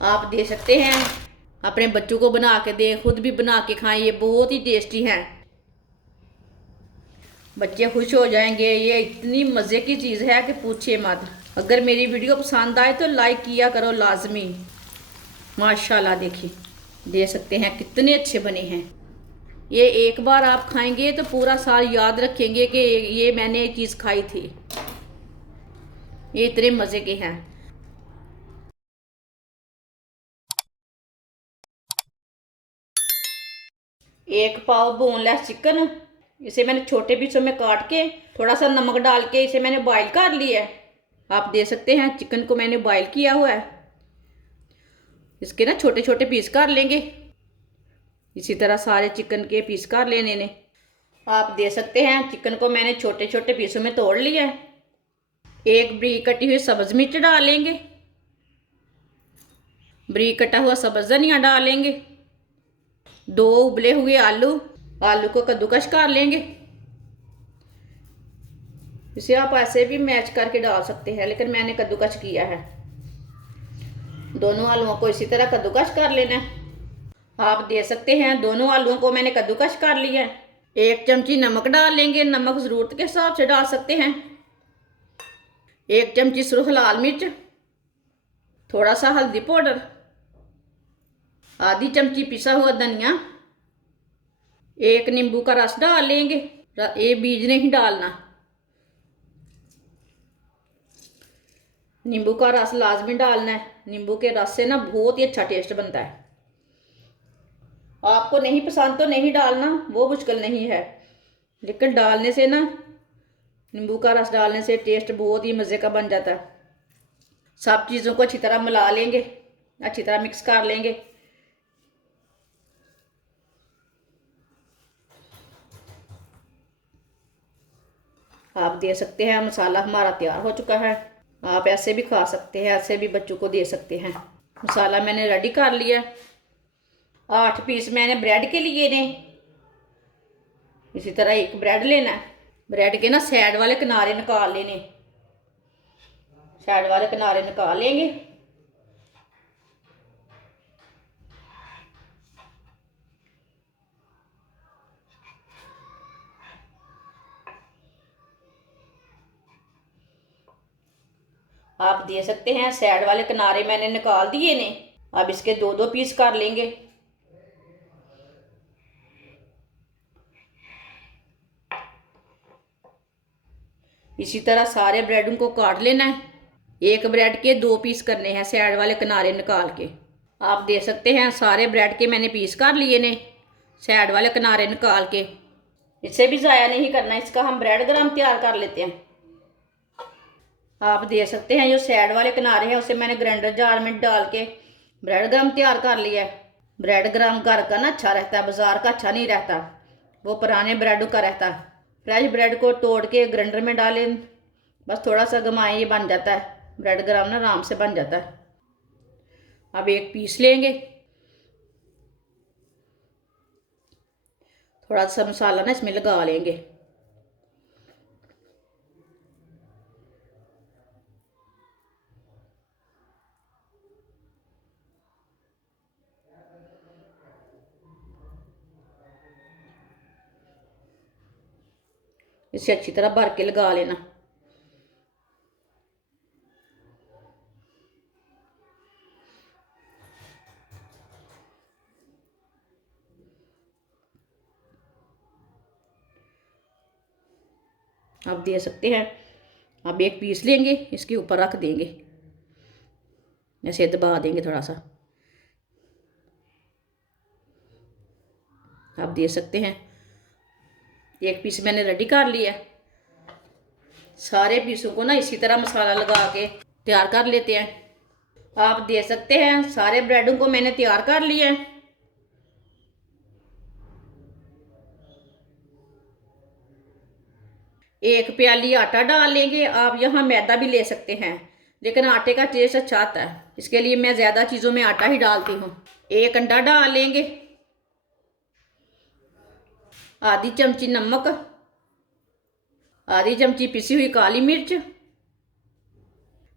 आप दे सकते हैं, अपने बच्चों को बना के दें, खुद भी बना के खाएं। ये बहुत ही टेस्टी है, बच्चे खुश हो जाएंगे। ये इतनी मज़े की चीज़ है कि पूछिए मत। अगर मेरी वीडियो पसंद आए तो लाइक किया करो लाजमी। माशाल्लाह देखिए, दे सकते हैं कितने अच्छे बने हैं। ये एक बार आप खाएंगे तो पूरा साल याद रखेंगे कि ये मैंने ये चीज़ खाई थी। ये इतने मज़े के हैं। एक पाव बोनलेस चिकन, इसे मैंने छोटे पीसों में काट के थोड़ा सा नमक डाल के इसे मैंने बॉईल कर लिया है। आप दे सकते हैं, चिकन को मैंने बॉईल किया हुआ है। इसके ना छोटे छोटे पीस कर लेंगे। इसी तरह सारे चिकन के पीस कर लेने ने। आप दे सकते हैं, चिकन को मैंने छोटे छोटे पीसों में तोड़ लिया है। एक बरीक कटी हुई सब्ज मिर्च डालेंगे, बरीक कटा हुआ सब्ज धनिया डालेंगे, दो उबले हुए आलू, आलू को कद्दूकस कर लेंगे। इसे आप ऐसे भी मैच करके डाल सकते हैं, लेकिन मैंने कद्दूकस किया है। दोनों आलूओं को इसी तरह कद्दूकस कर लेना है। आप दे सकते हैं, दोनों आलूओं को मैंने कद्दूकस कर लिया है। एक चमची नमक डाल लेंगे, नमक ज़रूरत के हिसाब से डाल सकते हैं। एक चमची सुरख लाल मिर्च, थोड़ा सा हल्दी पाउडर, आधी चमची पिसा हुआ धनिया, एक नींबू का रस डाल लेंगे। ये बीज नहीं डालना, नींबू का रस लाजमी डालना है। नींबू के रस से ना बहुत ही अच्छा टेस्ट बनता है। आपको नहीं पसंद तो नहीं डालना, वो मुश्किल नहीं है, लेकिन डालने से ना, नींबू का रस डालने से टेस्ट बहुत ही मज़े का बन जाता है। सब चीज़ों को अच्छी तरह मिला लेंगे, अच्छी तरह मिक्स कर लेंगे। आप दे सकते हैं, मसाला हमारा तैयार हो चुका है। आप ऐसे भी खा सकते हैं, ऐसे भी बच्चों को दे सकते हैं। मसाला मैंने रेडी कर लिया। 8 पीस मैंने ब्रेड के लिए ने। इसी तरह एक ब्रेड लेना है। ब्रेड के ना साइड वाले किनारे निकाल लेने, साइड वाले किनारे निकाल लेंगे। आप दे सकते हैं, साइड वाले किनारे मैंने निकाल दिए ने। अब इसके दो दो पीस कर लेंगे। इसी तरह सारे ब्रेडों को काट लेना है। एक ब्रेड के दो पीस करने हैं, साइड वाले किनारे निकाल के। आप दे सकते हैं, सारे ब्रेड के मैंने पीस कर लिए ने, साइड वाले किनारे निकाल के। इसे भी ज़ाया नहीं करना, इसका हम ब्रेड ग्राम तैयार कर लेते हैं। आप दे सकते हैं, जो साइड वाले किनारे हैं उसे मैंने ग्राइंडर जार में डाल के ब्रेड ग्राम तैयार कर लिया है। ब्रेड ग्राम घर का ना अच्छा रहता है, बाजार का अच्छा नहीं रहता, वो पुराने ब्रेडों का रहता है। फ्रेश ब्रेड को तोड़ के ग्राइंडर में डालें, बस थोड़ा सा घुमाएं, ये बन जाता है ब्रेड ग्राम ना, आराम से बन जाता है। अब एक पीस लेंगे, थोड़ा सा मसाला ना इसमें लगा लेंगे। इसे अच्छी तरह भर के लगा लेना। आप दे सकते हैं, अब एक पीस लेंगे, इसके ऊपर रख देंगे, ऐसे दबा देंगे थोड़ा सा। आप दे सकते हैं, एक पीस मैंने रेडी कर लिया। सारे पीसों को ना इसी तरह मसाला लगा के तैयार कर लेते हैं। आप दे सकते हैं, सारे ब्रेडों को मैंने तैयार कर लिया है। एक प्याली आटा डाल लेंगे। आप यहाँ मैदा भी ले सकते हैं, लेकिन आटे का टेस्ट अच्छा आता है, इसके लिए मैं ज़्यादा चीज़ों में आटा ही डालती हूँ। एक अंडा डाल लेंगे, आधी चमची नमक, आधी चमची पिसी हुई काली मिर्च,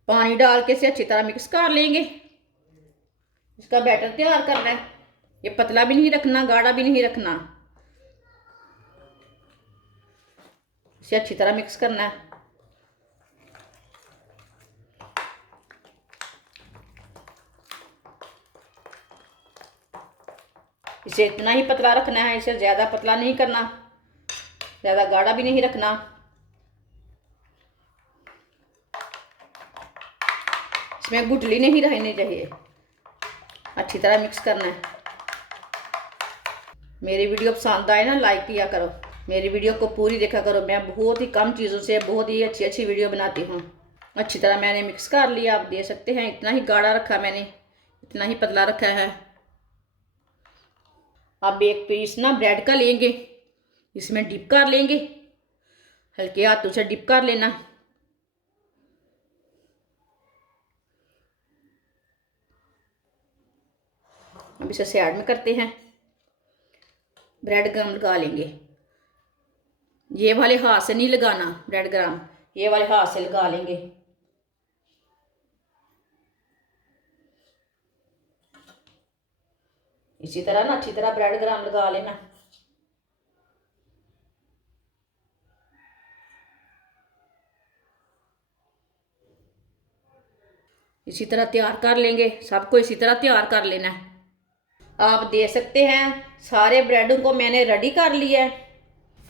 पानी डाल के इसे अच्छी तरह मिक्स कर लेंगे। इसका बैटर तैयार करना है। ये पतला भी नहीं रखना, गाढ़ा भी नहीं रखना। इसे अच्छी तरह मिक्स करना है। इसे इतना ही पतला रखना है, इसे ज़्यादा पतला नहीं करना, ज़्यादा गाढ़ा भी नहीं रखना। इसमें गुठली नहीं रहनी चाहिए। अच्छी तरह मिक्स करना है। मेरी वीडियो पसंद आए ना, लाइक किया करो, मेरी वीडियो को पूरी देखा करो। मैं बहुत ही कम चीज़ों से बहुत ही अच्छी अच्छी वीडियो बनाती हूँ। अच्छी तरह मैंने मिक्स कर लिया, आप देख सकते हैं। इतना ही गाढ़ा रखा मैंने, इतना ही पतला रखा है। अब एक पीस ना ब्रेड का लेंगे, इसमें डिप कर लेंगे, हल्के हाथों से डिप कर लेना। अब इसे साइड में करते हैं। ब्रेड गम लगा लेंगे। ये वाले हाथ से नहीं लगाना ब्रेड ग्राम, ये वाले हाथ से लगा लेंगे। इसी तरह ना अच्छी तरह ब्रेड ग्राम लगा लेना। इसी तरह तैयार कर लेंगे, सबको इसी तरह तैयार कर लेना है। आप देख सकते हैं सारे ब्रेडों को मैंने रेडी कर लिया है।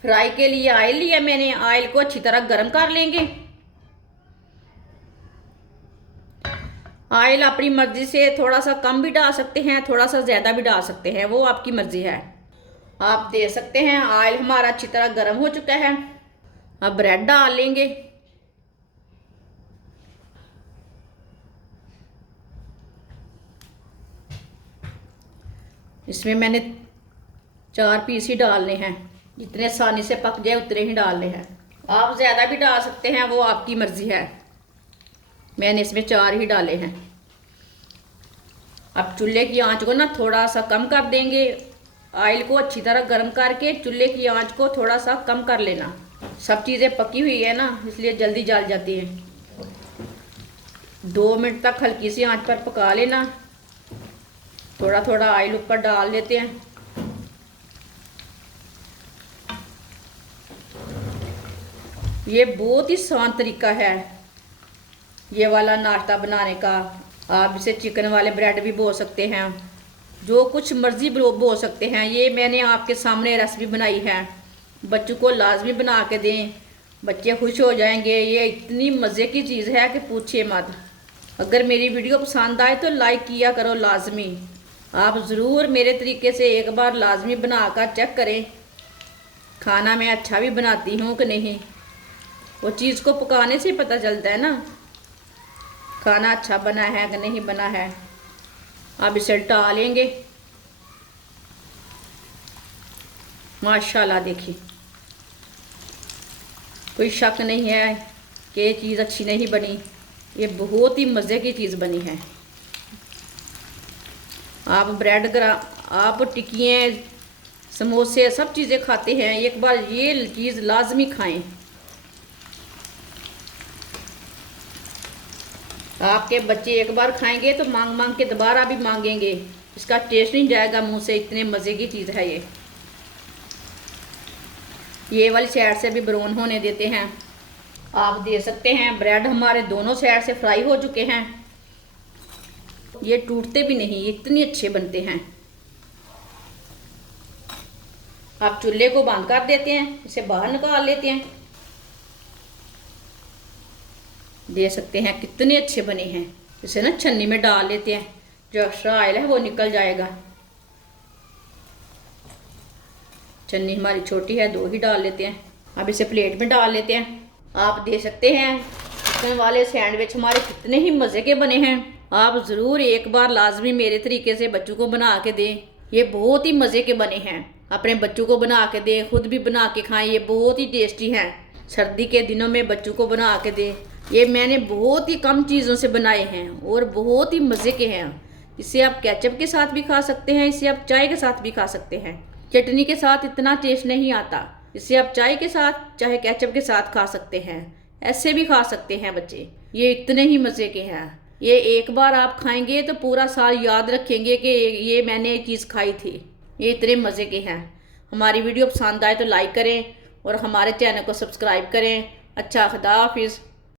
फ्राई के लिए ऑयल लिया मैंने, ऑयल को अच्छी तरह गर्म कर लेंगे। ऑयल अपनी मर्जी से थोड़ा सा कम भी डाल सकते हैं, थोड़ा सा ज़्यादा भी डाल सकते हैं, वो आपकी मर्जी है। आप देख सकते हैं ऑयल हमारा अच्छी तरह गर्म हो चुका है। अब ब्रेड डाल लेंगे। इसमें मैंने 4 पीस ही डालने हैं, जितने आसानी से पक जाए उतने ही डालने हैं। आप ज़्यादा भी डाल सकते हैं, वो आपकी मर्जी है। मैंने इसमें 4 ही डाले हैं। अब चूल्हे की आंच को ना थोड़ा सा कम कर देंगे। ऑयल को अच्छी तरह गर्म करके चूल्हे की आंच को थोड़ा सा कम कर लेना। सब चीज़ें पकी हुई है ना, इसलिए जल्दी जल जाती है। 2 मिनट तक हल्की सी आंच पर पका लेना। थोड़ा थोड़ा ऑयल ऊपर डाल देते हैं। ये बहुत ही आसान तरीका है ये वाला नाश्ता बनाने का। आप इसे चिकन वाले ब्रेड भी बोल सकते हैं, जो कुछ मर्जी बोल सकते हैं। ये मैंने आपके सामने रेसिपी बनाई है। बच्चों को लाजमी बना के दें, बच्चे खुश हो जाएंगे। ये इतनी मज़े की चीज़ है कि पूछिए मत। अगर मेरी वीडियो पसंद आए तो लाइक किया करो लाजमी। आप ज़रूर मेरे तरीके से एक बार लाजमी बनाकर चेक करें, खाना मैं अच्छा भी बनाती हूँ कि नहीं। वो चीज़ को पकाने से पता चलता है ना, खाना अच्छा बना है कि नहीं बना है। अब इसे डालेंगे। माशाल्लाह देखिए, कोई शक नहीं है कि ये चीज़ अच्छी नहीं बनी। ये बहुत ही मज़े की चीज़ बनी है। आप आप टिक्कियाँ, समोसे सब चीज़ें खाते हैं, एक बार ये चीज़ लाजमी खाएं। आपके बच्चे एक बार खाएंगे तो मांग मांग के दोबारा भी मांगेंगे। इसका टेस्ट नहीं जाएगा मुंह से, इतने मज़े की चीज़ है ये वाली साइड से भी ब्राउन होने देते हैं। आप देख सकते हैं ब्रेड हमारे दोनों साइड से फ्राई हो चुके हैं। ये टूटते भी नहीं, इतने अच्छे बनते हैं। आप चूल्हे को बंद कर देते हैं, इसे बाहर निकाल लेते हैं। देख सकते हैं कितने अच्छे बने हैं। इसे ना छन्नी में डाल लेते हैं, जो एक्स्ट्रा ऑयल है वो निकल जाएगा। छन्नी हमारी छोटी है, 2 ही डाल लेते हैं। अब इसे प्लेट में डाल लेते हैं। आप देख सकते हैं चिकन वाले सैंडविच हमारे कितने ही मज़े के बने हैं। आप ज़रूर एक बार लाजमी मेरे तरीके से बच्चों को बना के दें। ये बहुत ही मज़े के बने हैं। अपने बच्चों को बना के दें, खुद भी बना के खाएं। ये बहुत ही टेस्टी हैं। सर्दी के दिनों में बच्चों को बना के दें। ये मैंने बहुत ही कम चीज़ों से बनाए हैं और बहुत ही मज़े के हैं। इसे आप केचप के साथ भी खा सकते हैं, इसे आप चाय के साथ भी खा सकते हैं। चटनी के साथ इतना टेस्ट नहीं आता। इसे आप चाय के साथ चाहे केचप के साथ खा सकते हैं, ऐसे भी खा सकते हैं बच्चे। ये इतने ही मज़े के हैं। ये एक बार आप खाएंगे तो पूरा साल याद रखेंगे कि ये मैंने ये चीज़ खाई थी। ये इतने मज़े के हैं। हमारी वीडियो पसंद आए तो लाइक करें और हमारे चैनल को सब्सक्राइब करें। अच्छा, खुदा हाफिज़।